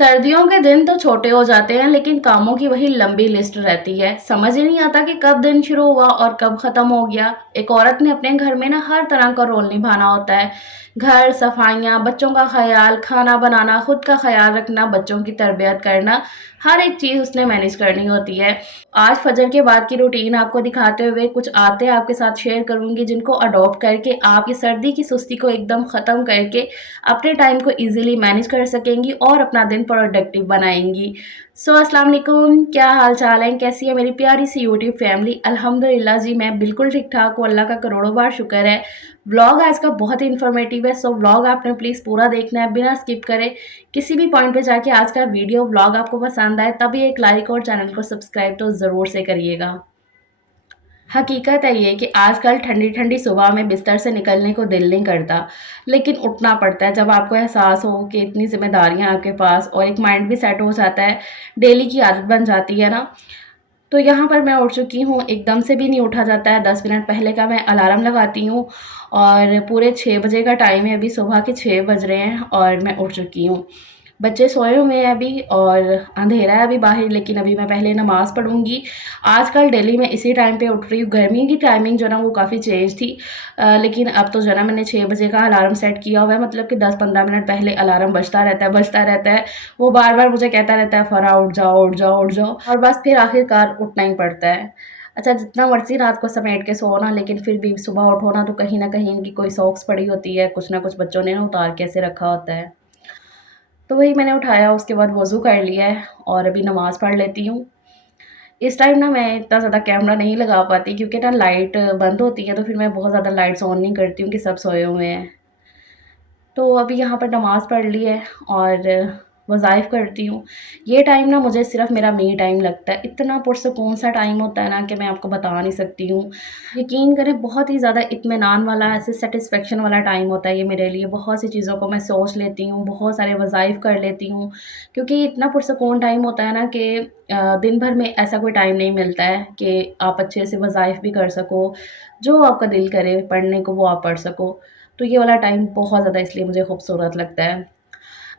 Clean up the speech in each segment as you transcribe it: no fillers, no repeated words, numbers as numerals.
सर्दियों के दिन तो छोटे हो जाते हैं लेकिन कामों की वही लंबी लिस्ट रहती है। समझ ही नहीं आता कि कब दिन शुरू हुआ और कब खत्म हो गया। एक औरत ने अपने घर में ना हर तरह का रोल निभाना होता है। घर, सफाइयाँ, बच्चों का ख़याल, खाना बनाना, खुद का ख़याल रखना, बच्चों की तरबियत करना, हर एक चीज़ उसने मैनेज करनी होती है। आज फजर के बाद की रूटीन आपको दिखाते हुए कुछ आदतें आपके साथ शेयर करूँगी जिनको अडॉप्ट करके आप ये सर्दी की सुस्ती को एकदम ख़त्म करके अपने टाइम को ईज़िली मैनेज कर सकेंगी और अपना दिन प्रोडक्टिव बनाएँगी। अस्सलाम वालेकुम, क्या हाल-चाल है? कैसी है मेरी प्यारी सी यूट्यूब फैमिली? अल्हम्दुलिल्लाह जी, मैं बिल्कुल ठीक-ठाक हूँ, अल्लाह का करोड़ों बार शुक्र है। व्लॉग आज का बहुत ही इन्फॉर्मेटिव है, सो व्लॉग आपने प्लीज़ पूरा देखना है बिना स्किप करे। किसी भी पॉइंट पे जाके आज का वीडियो व्लॉग आपको पसंद आए तभी एक लाइक और चैनल को सब्सक्राइब तो ज़रूर से करिएगा। हकीकत है ये कि आजकल ठंडी-ठंडी सुबह में बिस्तर से निकलने को दिल नहीं करता, लेकिन उठना पड़ता है जब आपको एहसास हो कि इतनी ज़िम्मेदारियाँ आपके पास और एक माइंड भी सेट हो जाता है, डेली की आदत बन जाती है ना। तो यहाँ पर मैं उठ चुकी हूँ, एकदम से भी नहीं उठा जाता है, 10 मिनट पहले का मैं अलार्म लगाती हूँ और पूरे 6 बजे का टाइम है, अभी सुबह के 6 बज रहे हैं और मैं उठ चुकी हूँ। बच्चे सोए हुए हैं अभी और अंधेरा है अभी बाहर, लेकिन अभी मैं पहले नमाज़ पढ़ूँगी। आजकल डेली मैं इसी टाइम पे उठ रही हूँ, गर्मी की टाइमिंग जो है ना वो काफ़ी चेंज थी। लेकिन अब तो जो है ना मैंने 6 बजे का अलार्म सेट किया हुआ है, मतलब कि 10-15 मिनट पहले अलार्म बजता रहता है, बजता रहता है। वो बार-बार मुझे कहता रहता है, "फ़रा उठ जाओ, उठ जाओ, उठ जाओ" और बस फिर आखिरकार उठना ही पड़ता है। अच्छा, जितना मर्ज़ी रात को समेट के सोओ ना, लेकिन फिर भी सुबह उठो ना तो कहीं न कहीं इनकी कोई सॉक्स पड़ी होती है, कुछ ना कुछ बच्चों ने ना उतार के ऐसे रखा होता है। तो वही मैंने उठाया, उसके बाद वज़ू कर लिया है और अभी नमाज़ पढ़ लेती हूँ। इस टाइम ना मैं इतना ज़्यादा कैमरा नहीं लगा पाती क्योंकि ना लाइट बंद होती है, तो फिर मैं बहुत ज़्यादा लाइट्स ऑन नहीं करती हूँ कि सब सोए हुए हैं। तो अभी यहाँ पर नमाज़ पढ़ ली है और वज़ाइफ़ करती हूँ। ये टाइम ना मुझे सिर्फ़ मेरा मी टाइम लगता है। इतना पुरसुकून सा टाइम होता है ना कि मैं आपको बता नहीं सकती हूँ। यकीन करें, बहुत ही ज़्यादा इत्मीनान वाला, ऐसे सैटिस्फैक्शन वाला टाइम होता है ये मेरे लिए। बहुत सी चीज़ों को मैं सोच लेती हूँ, बहुत सारे वज़ाइफ़ कर लेती हूँ क्योंकि इतना पुरसुकून टाइम होता है ना कि दिन भर में ऐसा कोई टाइम नहीं मिलता है कि आप अच्छे से वज़ाइफ़ भी कर सको। जो आपका दिल करे पढ़ने को वो आप पढ़ सको। तो ये वाला टाइम बहुत ज़्यादा इसलिए मुझे खूबसूरत लगता है।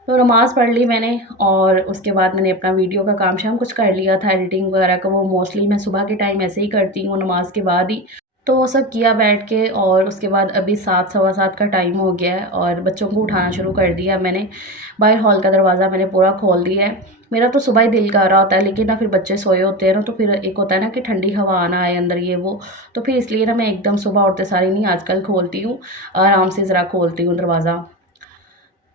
तो नमाज़ पढ़ ली मैंने और उसके बाद मैंने अपना वीडियो का काम-शाम कुछ कर लिया था, एडिटिंग वगैरह का। वो मोस्टली मैं सुबह के टाइम ऐसे ही करती हूँ नमाज़ के बाद ही। तो वो सब किया बैठ के और उसके बाद अभी 7 सवा 7 का टाइम हो गया है और बच्चों को उठाना शुरू कर दिया मैंने। बाहर हॉल का दरवाज़ा मैंने पूरा खोल दिया है। मेरा तो सुबह ही दिल कर रहा होता है, लेकिन ना फिर बच्चे सोए होते हैं ना, तो फिर एक होता है ना कि ठंडी हवा ना आए अंदर ये वो। तो फिर इसलिए ना मैं एकदम सुबह उठते सार ही नहीं आजकल खोलती हूँ, आराम से ज़रा खोलती हूँ दरवाज़ा।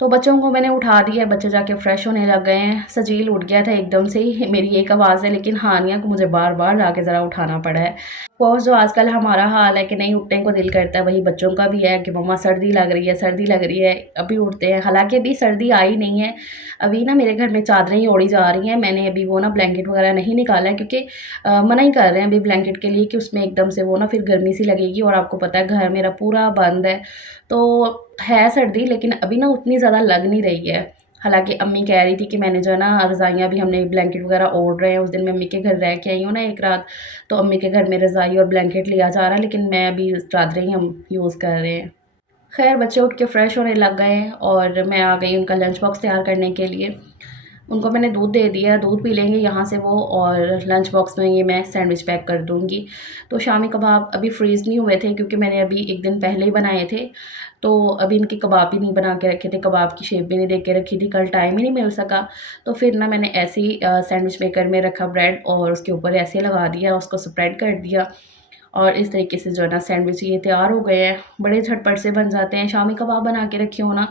तो बच्चों को मैंने उठा दिया, बच्चे जाके फ्रेश होने लग गए हैं। सजील उठ गया था एकदम से ही, मेरी एक आवाज़ है, लेकिन हानिया को मुझे बार-बार जाके ज़रा उठाना पड़ा है। और जो आजकल हमारा हाल है कि नहीं उठने को दिल करता है, वही बच्चों का भी है कि मम्मा सर्दी लग रही है, सर्दी लग रही है, अभी उठते हैं। हालाँकि अभी सर्दी आई नहीं है, अभी ना मेरे घर में चादरें ही ओढ़ी जा रही हैं। मैंने अभी वो ना ब्लैंकेट वगैरह नहीं निकाला है क्योंकि मना ही कर रहे हैं अभी ब्लैंकेट के लिए कि उसमें एकदम से वो ना फिर गर्मी सी लगेगी और आपको पता है घर मेरा पूरा बंद है। तो है सर्दी, लेकिन अभी ना उतनी ज़्यादा लग नहीं रही है। हालाँकि अम्मी कह रही थी कि मैंने जो है ना रज़ाइयाँ भी हमने ब्लैंकेट वगैरह ओढ़ रहे हैं। उस दिन मैं अम्मी के घर रह के आई हूँ ना एक रात, तो अम्मी के घर में रज़ाई और ब्लैंकेट लिया जा रहा है, लेकिन मैं अभी चादरें ही हम यूज़ कर रहे हैं। ख़ैर, बच्चे उठ के फ्रेश होने लग गए हैं और मैं आ गई उनका लंच बॉक्स तैयार करने के लिए। उनको मैंने दूध दे दिया, दूध पी लेंगे यहाँ से वो और लंच बॉक्स में ये मैं सैंडविच पैक कर दूँगी। तो शामी कबाब अभी फ्रीज़ नहीं हुए थे क्योंकि मैंने अभी 1 दिन पहले ही बनाए थे। तो अभी इनके कबाब भी नहीं बना के रखे थे, कबाब की शेप भी नहीं दे के रखी थी, कल टाइम ही नहीं मिल सका। तो फिर ना मैंने ऐसे ही सैंडविच मेकर में रखा ब्रेड और उसके ऊपर ऐसे लगा दिया, उसको स्प्रेड कर दिया और इस तरीके से जो है ना सैंडविच ये तैयार हो गए हैं। बड़े झटपट से बन जाते हैं। शामी कबाब बना के रखी हूँ ना,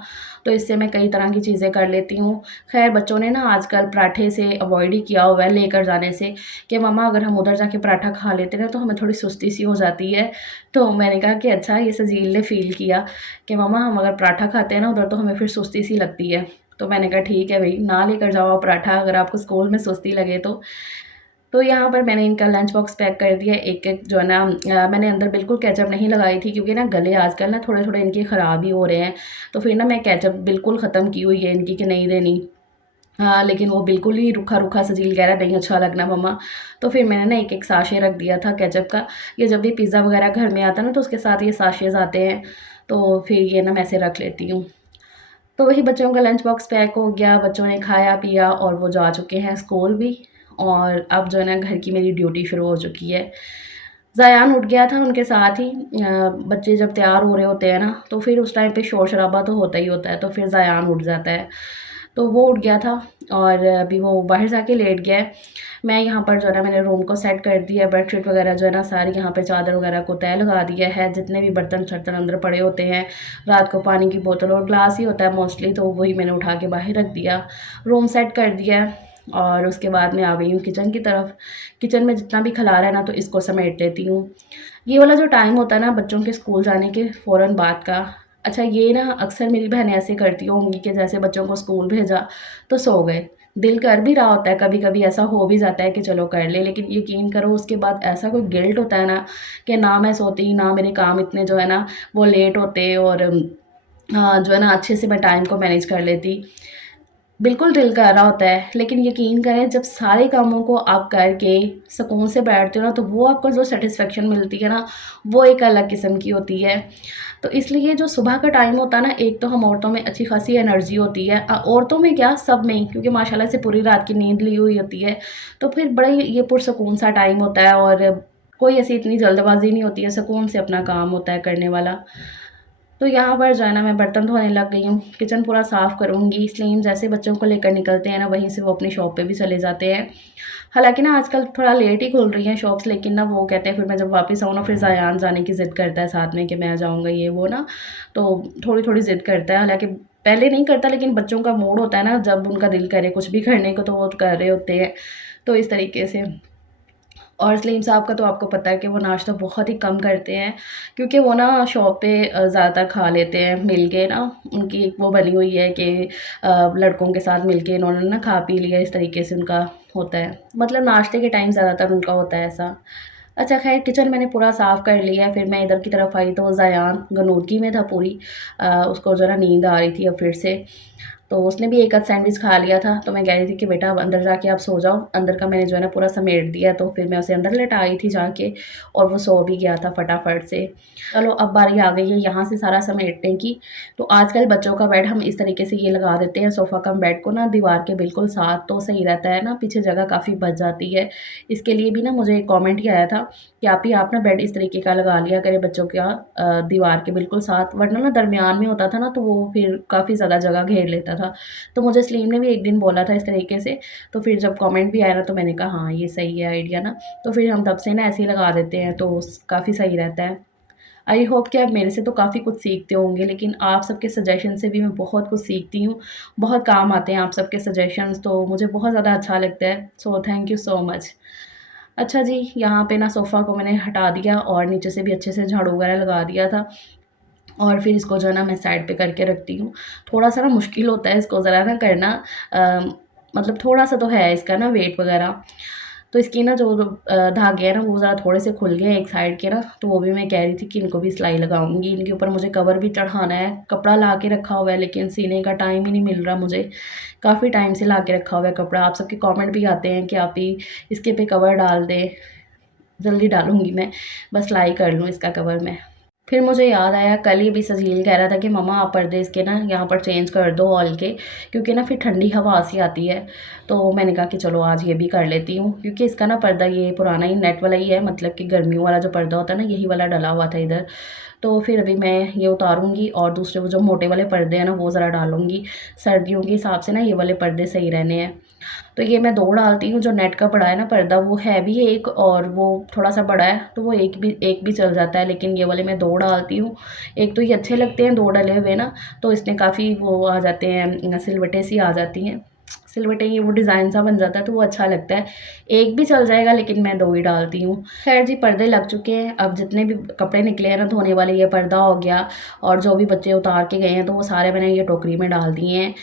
तो इससे मैं कई तरह की चीज़ें कर लेती हूँ। ख़ैर, बच्चों ने ना आजकल पराठे से अवॉइड ही किया हुआ है लेकर जाने से कि मम्मा अगर हम उधर जाके पराठा खा लेते हैं ना तो हमें थोड़ी सुस्ती सी हो जाती है। तो मैंने कहा कि अच्छा, ये सजील ने फ़ील किया कि मम्मा हम अगर पराठा खाते हैं ना उधर तो हमें फिर सुस्ती सी लगती है। तो मैंने कहा ठीक है भई, ना लेकर जाओ आप पराठा अगर आपको स्कूल में सुस्ती लगे तो। तो यहाँ पर मैंने इनका लंच बॉक्स पैक कर दिया। एक-एक जो है ना मैंने अंदर बिल्कुल केचअप नहीं लगाई थी क्योंकि ना गले आजकल ना थोड़े-थोड़े इनके ख़राब ही हो रहे हैं। तो फिर ना मैं केचअप बिल्कुल ख़त्म की हुई है इनकी कि नहीं देनी। हाँ, लेकिन वो बिल्कुल ही रूखा-रूखा सजील कह रहा है नहीं अच्छा लगना मम्मा। तो फिर मैंने ना एक-एक साशे रख दिया था केचअप का। ये जब भी पिज़्ज़ा वग़ैरह घर में आता है ना तो उसके साथ ये साशेज़ आते हैं। तो फिर ये ना मैं ऐसे रख लेती हूँ। तो वही बच्चों का लंच बॉक्स पैक हो गया, बच्चों ने खाया पिया और वो जा चुके हैं स्कूल भी। और अब जो है ना घर की मेरी ड्यूटी शुरू हो चुकी है। ज़ायान उठ गया था उनके साथ ही। बच्चे जब तैयार हो रहे होते हैं ना, तो फिर उस टाइम पे शोर-शराबा तो होता ही होता है, तो फिर ज़ायान उठ जाता है। तो वो उठ गया था और अभी वो बाहर जाके लेट गया है। मैं यहाँ पर जो है ना मैंने रूम को सेट कर दिया है, बेडशीट वगैरह जो है ना सारी यहाँ पे चादर वगैरह को तह लगा दिया है। जितने भी बर्तन-शर्तन अंदर पड़े होते हैं, रात को पानी की बोतल और ग्लास ही होता है मोस्टली, तो वही मैंने उठा के बाहर रख दिया। रूम सेट कर दिया है और उसके बाद मैं आ गई हूँ किचन की तरफ। किचन में जितना भी खलारा है ना, तो इसको समेट लेती हूँ। ये वाला जो टाइम होता है ना बच्चों के स्कूल जाने के फ़ौरन बाद का, अच्छा ये ना अक्सर मेरी बहनें ऐसे करती होंगी कि जैसे बच्चों को स्कूल भेजा तो सो गए। दिल कर भी रहा होता है, कभी-कभी ऐसा हो भी जाता है कि चलो कर लें, लेकिन यकीन करो उसके बाद ऐसा कोई गिल्ट होता है ना कि ना मैं सोती, ना मेरे काम इतने जो है ना वो लेट होते और जो है ना अच्छे से मैं टाइम को मैनेज कर लेती। बिल्कुल दिल कर रहा होता है, लेकिन यकीन करें जब सारे कामों को आप करके सुकून से बैठते हो ना, तो वो आपको जो सैटिस्फैक्शन मिलती है ना, वो एक अलग किस्म की होती है। तो इसलिए जो सुबह का टाइम होता है ना, एक तो हम औरतों में अच्छी खासी एनर्जी होती है। औरतों में क्या सब में ही, क्योंकि माशाल्लाह से पूरी रात की नींद ली हुई होती है, तो फिर बड़ा ही ये पुरसुकून सा टाइम होता है और कोई ऐसी इतनी जल्दबाज़ी नहीं होती है, सुकून से अपना काम होता है करने वाला। तो यहाँ पर जो है ना मैं बर्तन धोने लग गई हूँ, किचन पूरा साफ़ करूँगी। सलीम जैसे बच्चों को लेकर निकलते हैं ना, वहीं से वो अपनी शॉप पे भी चले जाते हैं। हालाँकि ना आजकल थोड़ा लेट ही खुल रही हैं शॉप्स, लेकिन ना वो कहते हैं फिर मैं जब वापस आऊँ ना, फिर ज़ायान जाने की ज़िद करता है साथ में कि मैं जाऊँगा ये वो ना, तो थोड़ी-थोड़ी ज़िद करता है। हालाँकि पहले नहीं करता, लेकिन बच्चों का मूड होता है ना, जब उनका दिल करे कुछ भी करने को तो वो कर रहे होते हैं। तो इस तरीके से। और सलीम साहब का तो आपको पता है कि वो नाश्ता बहुत ही कम करते हैं, क्योंकि वो ना शॉप पे ज़्यादातर खा लेते हैं मिल के ना। उनकी एक वो बनी हुई है कि लड़कों के साथ मिल के इन्होंने ना खा पी लिया, इस तरीके से उनका होता है। मतलब नाश्ते के टाइम ज़्यादातर उनका होता है ऐसा। अच्छा ख़ैर किचन मैंने पूरा साफ़ कर लिया है, फिर मैं इधर की तरफ आई तो ज़ायान गनूदगी में था पूरी। उसको ज़रा नींद आ रही थी अब फिर से। तो उसने भी एक आध सैंडविच खा लिया था, तो मैं कह रही थी कि बेटा अब अंदर जाके आप सो जाओ। अंदर का मैंने जो है ना पूरा समेट दिया, तो फिर मैं उसे अंदर लेटाई थी जाके और वो सो भी गया था फटाफट से। चलो अब बारी आ गई है यहाँ से सारा समेटने की। तो आजकल बच्चों का बेड हम इस तरीके से ये लगा देते हैं सोफ़ा कम बेड को ना दीवार के बिल्कुल साथ, तो सही रहता है ना, पीछे जगह काफ़ी बच जाती है। इसके लिए भी ना मुझे एक कमेंट ही आया था कि आप ही आप ना बेड इस तरीके का लगा लिया करें बच्चों का दीवार के बिल्कुल साथ, वरना ना दरमियान में होता था ना, तो वो फिर काफ़ी ज़्यादा जगह घेर लेता था। तो मुझे सलीम ने भी एक दिन बोला था इस तरीके से, तो फिर जब कमेंट भी आया ना, तो मैंने कहा हाँ, ये सही है आइडिया ना। तो फिर हम तब से ना ऐसे ही लगा देते हैं, तो काफ़ी सही रहता है। आई होप कि आप मेरे से तो काफ़ी कुछ सीखते होंगे, लेकिन आप सबके सजेशन से भी मैं बहुत कुछ सीखती हूँ। बहुत काम आते हैं आप सबके सजेशंस, तो मुझे बहुत ज़्यादा अच्छा लगता है। So thank you so much. अच्छा जी, यहाँ पे ना सोफ़ा को मैंने हटा दिया और नीचे से भी अच्छे से झाड़ू वगैरह लगा दिया था। और फिर इसको जो है ना मैं साइड पे करके रखती हूँ। थोड़ा-सा ना मुश्किल होता है इसको ज़रा ना करना, अ, मतलब थोड़ा-सा तो है इसका ना वेट वग़ैरह। तो इसकी ना जो धागे हैं ना वो ज़रा थोड़े से खुल गए हैं एक साइड के ना, तो वो भी मैं कह रही थी कि इनको भी सिलाई लगाऊँगी। इनके ऊपर मुझे कवर भी चढ़ाना है, कपड़ा ला के रखा हुआ है, लेकिन सीने का टाइम ही नहीं मिल रहा मुझे। काफ़ी टाइम से ला के रखा हुआ है कपड़ा। आप सबके कमेंट भी आते हैं कि आप ही इसके पे कवर डाल दें। जल्दी डालूँगी मैं, बस सिलाई कर लूँ इसका कवर मैं। फिर मुझे याद आया, कल ही भी सजील कह रहा था कि मम्मा आप पर्दे इसके ना यहाँ पर चेंज कर दो हॉल के, क्योंकि ना फिर ठंडी हवा सी आती है। तो मैंने कहा कि चलो आज ये भी कर लेती हूँ, क्योंकि इसका ना पर्दा ये पुराना ही नेट वाला ही है, मतलब कि गर्मियों वाला जो पर्दा होता है ना, यही वाला डला हुआ था इधर। तो फिर अभी मैं ये उतारूँगी और दूसरे वो जो मोटे वाले पर्दे हैं ना वो ज़रा डालूँगी। सर्दियों के हिसाब से ना ये वाले पर्दे सही रहने हैं। तो ये मैं 2 डालती हूँ, जो नेट का पड़ा है ना पर्दा वो है भी एक और वो थोड़ा-सा बड़ा है, तो वो एक भी चल जाता है, लेकिन ये वाले मैं 2 डालती हूँ। एक तो ये अच्छे लगते हैं 2 डले हुए ना, तो इसमें काफ़ी वो आ जाते हैं, सिलवटें सी आ जाती हैं। सिलवटें ये वो डिज़ाइन सा बन जाता है, तो वो अच्छा लगता है। एक भी चल जाएगा, लेकिन मैं 2 ही डालती हूँ। ख़ैर जी पर्दे लग चुके हैं, अब जितने भी कपड़े निकले हैं ना धोने वाले, ये पर्दा हो गया और जो भी बच्चे उतार के गए हैं, तो वो सारे मैंने ये टोकरी में डाल दिए हैं।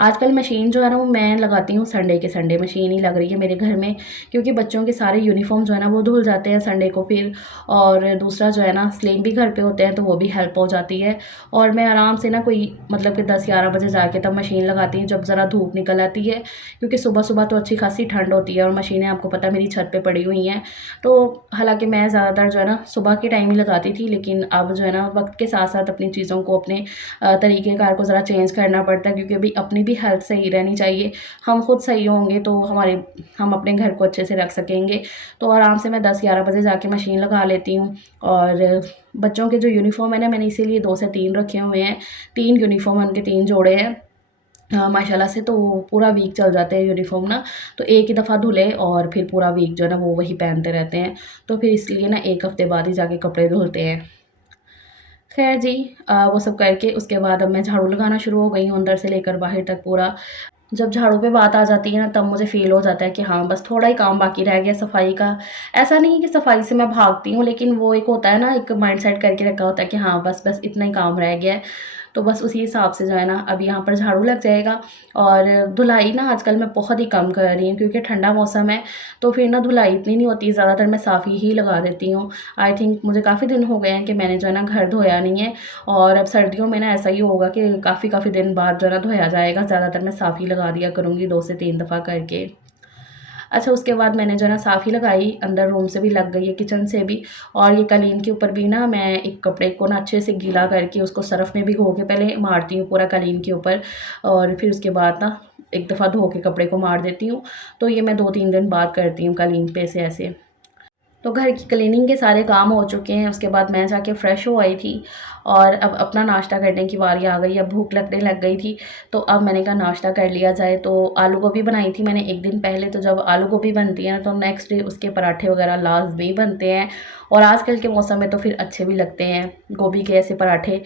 आजकल मशीन जो है ना वो मैं लगाती हूँ संडे के संडे, मशीन ही लग रही है मेरे घर में, क्योंकि बच्चों के सारे यूनिफ़ॉर्म जो है ना वो धुल जाते हैं संडे को फिर। और दूसरा जो है ना स्लिम भी घर पे होते हैं तो वो भी हेल्प हो जाती है। और मैं आराम से ना कोई मतलब कि 10-11 बजे जाके तब मशीन लगाती हूँ जब ज़रा धूप निकल आती है, क्योंकि सुबह-सुबह तो अच्छी खासी ठंड होती है और मशीनें आपको पता है मेरी छत पे पड़ी हुई हैं। तो हालाँकि मैं ज़्यादातर जो है ना सुबह के टाइम ही लगाती थी, लेकिन अब जो है ना वक़्त के साथ-साथ अपनी चीज़ों को अपने तरीक़ेकार को ज़रा चेंज करना पड़ता है, क्योंकि अभी अपनी भी हेल्थ सही रहनी चाहिए। हम खुद सही होंगे तो हम अपने घर को अच्छे से रख सकेंगे। तो आराम से मैं 10-11 बजे जाके मशीन लगा लेती हूँ। और बच्चों के जो यूनिफ़ॉर्म है ना मैंने इसीलिए 2 से 3 रखे हुए हैं। 3 यूनिफ़ॉर्म उनके 3 जोड़े हैं। माशाल्लाह से तो पूरा वीक चल जाते हैं यूनिफ़ॉर्म ना, तो एक ही दफ़ा धुले और फिर पूरा वीक जो है ना वो वही पहनते रहते हैं। तो फिर इसलिए ना 1 हफ़्ते बाद ही जाके कपड़े धुलते हैं। ख़ैर जी, वो सब करके उसके बाद अब मैं झाड़ू लगाना शुरू हो गई हूँ अंदर से लेकर बाहर तक पूरा। जब झाड़ू पे बात आ जाती है ना तब मुझे फ़ील हो जाता है कि हाँ, बस थोड़ा ही काम बाकी रह गया सफाई का। ऐसा नहीं है कि सफाई से मैं भागती हूँ, लेकिन वो एक होता है ना, एक माइंडसेट करके रखा होता है कि हाँ, बस इतना ही काम रह गया है। तो बस उसी हिसाब से जो है ना अब यहाँ पर झाड़ू लग जाएगा। और धुलाई ना आजकल मैं बहुत ही कम कर रही हूँ, क्योंकि ठंडा मौसम है तो फिर ना धुलाई इतनी नहीं होती, ज़्यादातर मैं साफ़ ही लगा देती हूँ। आई थिंक मुझे काफ़ी दिन हो गए हैं कि मैंने जो है ना घर धोया नहीं है। और अब सर्दियों में ना ऐसा ही होगा कि काफ़ी दिन बाद जो है ना धोया जाएगा। ज़्यादातर मैं साफ़ ही लगा दिया करूँगी 2 से 3 दफ़ा करके। अच्छा, उसके बाद मैंने जो है ना साफ़ ही लगाई, अंदर रूम से भी लग गई है, किचन से भी। और ये कालीन के ऊपर भी ना मैं एक कपड़े को ना अच्छे से गीला करके उसको सर्फ़ में भिगो के पहले मारती हूँ पूरा कालीन के ऊपर, और फिर उसके बाद ना एक दफ़ा धो के कपड़े को मार देती हूँ। तो ये मैं 2-3 दिन बाद करती हूँ कालीन पे से ऐसे। तो घर की क्लीनिंग के सारे काम हो चुके हैं, उसके बाद मैं जाके फ़्रेश हो आई थी और अब अपना नाश्ता करने की बारी आ गई। अब भूख लगने लग गई थी, तो अब मैंने कहा नाश्ता कर लिया जाए। तो आलू गोभी बनाई थी मैंने 1 दिन पहले, तो जब आलू गोभी बनती है ना तो नेक्स्ट डे उसके पराठे वग़ैरह लाज़मी बनते हैं। और आजकल के मौसम में तो फिर अच्छे भी लगते हैं गोभी के ऐसे पराठे।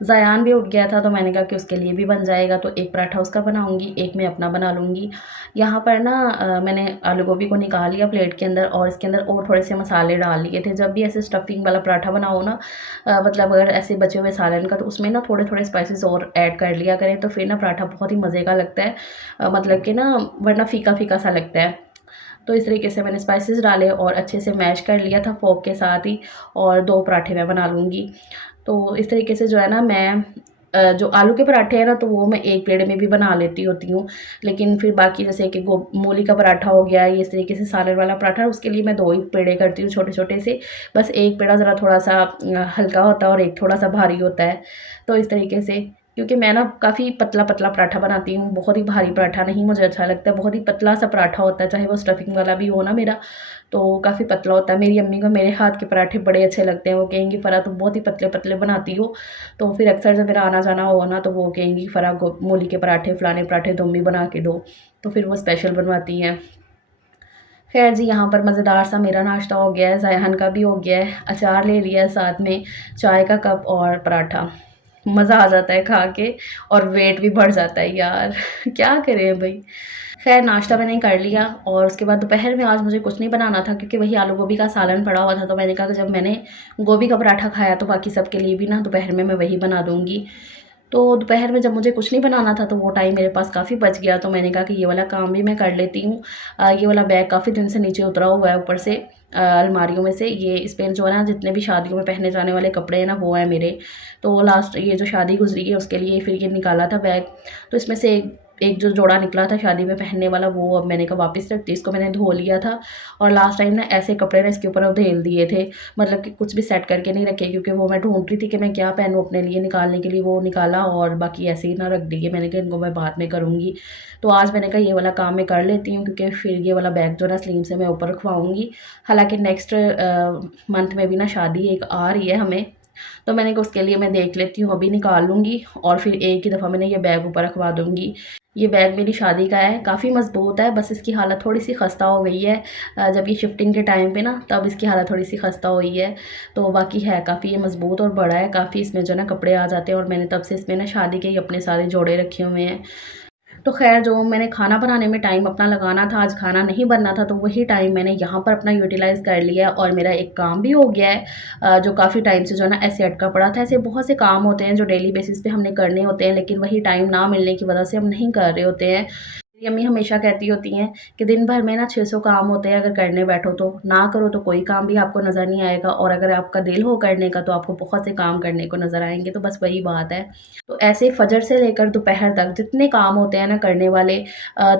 ज़ायान भी उठ गया था तो मैंने कहा कि उसके लिए भी बन जाएगा, तो एक पराठा उसका बनाऊँगी, एक मैं अपना बना लूँगी। यहाँ पर ना मैंने आलू गोभी को निकाल लिया प्लेट के अंदर और इसके अंदर और थोड़े से मसाले डाल लिए थे। जब भी ऐसे स्टफिंग वाला पराठा बनाओ ना, मतलब अगर ऐसे बचे हुए सालन का, तो उसमें ना थोड़े-थोड़े स्पाइसेस और ऐड कर लिया करें, तो फिर ना पराठा बहुत ही मज़े का लगता है। मतलब कि ना वरना फीका-फीका सा लगता है। तो इस तरीके से मैंने स्पाइसेस डाले और अच्छे से मैश कर लिया था फ़ोर्क के साथ ही, और 2 पराठे मैं बना लूँगी। तो इस तरीके से जो है ना मैं जो आलू के पराठे हैं ना तो वो मैं एक पेड़े में भी बना लेती होती हूँ। लेकिन फिर बाकी जैसे कि मूली का पराठा हो गया, ये इस तरीके से सालन वाला पराठा, उसके लिए मैं 2 ही पेड़े करती हूँ छोटे-छोटे से। बस एक पेड़ा ज़रा थोड़ा-सा हल्का होता है और एक थोड़ा-सा भारी होता है। तो इस तरीके से, क्योंकि मैं ना काफ़ी पतला-पतला पराठा बनाती हूँ, बहुत ही भारी पराठा नहीं मुझे अच्छा लगता, बहुत ही पतला-सा पराठा होता है, चाहे वो स्टफिंग वाला भी हो ना मेरा, तो काफ़ी पतला होता है। मेरी अम्मी को मेरे हाथ के पराठे बड़े अच्छे लगते हैं, वो कहेंगी फ़रा तुम बहुत ही पतले-पतले बनाती हो। तो फिर अक्सर जब मेरा आना-जाना हो ना तो वो कहेंगी फ़रा मूली के पराठे, फलाने पराठे तुम भी बना के दो, तो फिर वो स्पेशल बनवाती हैं। ख़ैर जी, यहाँ पर मज़ेदार सा मेरा नाश्ता हो गया है, ज़ायहान का भी हो गया है, अचार ले लिया है साथ में, चाय का कप और पराठा। मज़ा आ जाता है खा के और वेट भी बढ़ जाता है यार। क्या करें भई? ख़ैर नाश्ता मैंने कर लिया और उसके बाद दोपहर में आज मुझे कुछ नहीं बनाना था, क्योंकि वही आलू गोभी का सालन पड़ा हुआ था, तो मैंने कहा कि जब मैंने गोभी का पराठा खाया तो बाकी सबके लिए भी ना दोपहर में मैं वही बना दूँगी। तो दोपहर में जब मुझे कुछ नहीं बनाना था तो वो टाइम मेरे पास काफ़ी बच गया, तो मैंने कहा कि ये वाला काम भी मैं कर लेती हूँ। ये वाला बैग काफ़ी दिन से नीचे उतरा हुआ है ऊपर से, अलमारियों में से। ये इसमें जो है ना जितने भी शादियों में पहने जाने वाले कपड़े हैं ना वो हैं मेरे। तो लास्ट ये जो शादी गुज़री है उसके लिए फिर ये निकाला था बैग, तो इसमें से एक एक जो जोड़ा निकला था शादी में पहनने वाला, वो अब मैंने कहा वापस रख दी। इसको मैंने धो लिया था और लास्ट टाइम ना ऐसे कपड़े ना इसके ऊपर उधेल दिए थे, मतलब कि कुछ भी सेट करके नहीं रखे, क्योंकि वो मैं ढूँढ रही थी कि मैं क्या पहनूँ अपने लिए, निकालने के लिए वो निकाला और बाकी ऐसे ही ना रख दिए। मैंने कहा इनको मैं बाद में करूँगी। तो आज मैंने कहा ये वाला काम मैं कर लेती हूँ, क्योंकि फिर ये वाला बैग जो है ना स्लीव से मैं ऊपर रखवाऊँगी। हालाँकि नेक्स्ट मंथ में भी ना शादी एक आ रही है हमें, तो मैंने कहा उसके लिए मैं देख लेती हूँ, अभी निकाल लूँगी और फिर एक ही दफ़ा मैंने ये बैग ऊपर रखवा दूँगी। ये बैग मेरी शादी का है, काफ़ी मज़बूत है, बस इसकी हालत थोड़ी-सी ख़स्ता हो गई है। जब ये शिफ्टिंग के टाइम पे ना तब इसकी हालत थोड़ी-सी ख़स्ता हुई है, तो बाकी है काफ़ी ये मज़बूत और बड़ा है, काफ़ी इसमें जो है ना कपड़े आ जाते हैं और मैंने तब से इसमें ना शादी के ही अपने सारे जोड़े रखे हुए हैं। तो ख़ैर जो मैंने खाना बनाने में टाइम अपना लगाना था, आज खाना नहीं बनना था, तो वही टाइम मैंने यहाँ पर अपना यूटिलाइज़ कर लिया और मेरा एक काम भी हो गया है जो काफ़ी टाइम से जो है ना ऐसे अटका पड़ा था। ऐसे बहुत से काम होते हैं जो डेली बेसिस पे हमने करने होते हैं, लेकिन वही टाइम ना मिलने की वजह से हम नहीं कर रहे होते हैं। मेरी अम्मी हमेशा कहती होती हैं कि दिन भर में ना 600 काम होते हैं, अगर करने बैठो तो, ना करो तो कोई काम भी आपको नज़र नहीं आएगा और अगर आपका दिल हो करने का तो आपको बहुत से काम करने को नज़र आएँगे, तो बस वही बात है। तो ऐसे फजर से लेकर दोपहर तक जितने काम होते हैं ना करने वाले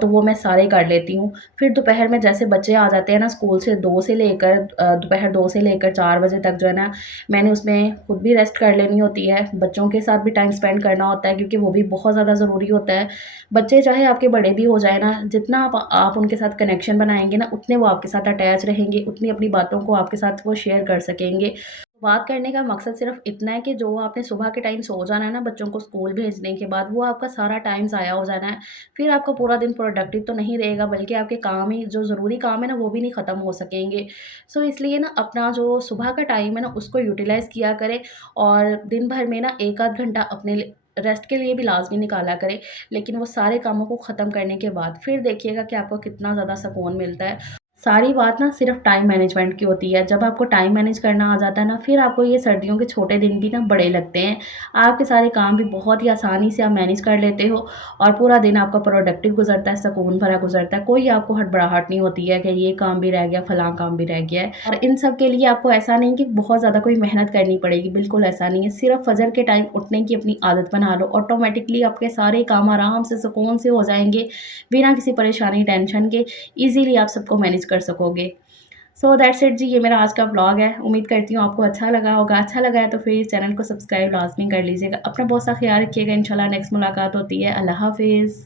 तो वो मैं सारे कर लेती हूँ। फिर दोपहर में जैसे बच्चे आ जाते हैं ना स्कूल से 2 से लेकर दोपहर 2 से लेकर 4 बजे तक जो है ना मैंने उसमें खुद भी रेस्ट कर लेनी होती है, बच्चों के साथ भी टाइम स्पेंड करना होता है क्योंकि वो भी बहुत ज़्यादा ज़रूरी होता है। बच्चे चाहे आपके बड़े भी हो जाए ना, जितना आप उनके साथ कनेक्शन बनाएँगे ना, उतने वो आपके साथ अटैच रहेंगे, उतनी अपनी बातों को आपके साथ वो शेयर कर सकेंगे। बात करने का मकसद सिर्फ़ इतना है कि जो आपने सुबह के टाइम सो जाना है ना बच्चों को स्कूल भेजने के बाद, वो आपका सारा टाइम ज़ाया हो जाना है। फिर आपका पूरा दिन प्रोडक्टिव तो नहीं रहेगा, बल्कि आपके काम ही जो ज़रूरी काम है ना, वो भी नहीं ख़त्म हो सकेंगे। सो इसलिए ना अपना जो सुबह का टाइम है ना, उसको यूटिलाइज़ किया करें और दिन भर में ना 1 आध घंटा अपने रेस्ट के लिए भी लाज़मी निकाला करें। लेकिन वो सारे कामों को ख़त्म करने के बाद फिर देखिएगा कि आपको कितना ज़्यादा सुकून मिलता है। सारी बात ना सिर्फ़ टाइम मैनेजमेंट की होती है। जब आपको टाइम मैनेज करना आ जाता है ना, फिर आपको ये सर्दियों के छोटे दिन भी ना बड़े लगते हैं। आपके सारे काम भी बहुत ही आसानी से आप मैनेज कर लेते हो और पूरा दिन आपका प्रोडक्टिव गुज़रता है, सुकून भरा गुज़रता है। कोई आपको हड़बड़ाहट नहीं होती है कि ये काम भी रह गया, फलाँ काम भी रह गया है। और इन सब के लिए आपको ऐसा नहीं कि बहुत ज़्यादा कोई मेहनत करनी पड़ेगी, बिल्कुल ऐसा नहीं है। सिर्फ़ फ़जर के टाइम उठने की अपनी आदत बना लो, ऑटोमैटिकली आपके सारे काम आराम से सुकून से हो जाएँगे, बिना किसी परेशानी, टेंशन के। ईज़िली आप सबको मैनेज कर सकोगे। सो दैट्स इट जी, ये मेरा आज का व्लॉग है। उम्मीद करती हूँ आपको अच्छा लगा होगा। अच्छा लगा है तो फिर चैनल को सब्सक्राइब लाज़मी कर लीजिएगा। अपना बहुत सा ख़्याल रखिएगा। इंशाल्लाह नेक्स्ट मुलाकात होती है। अल्लाह हाफ़िज़।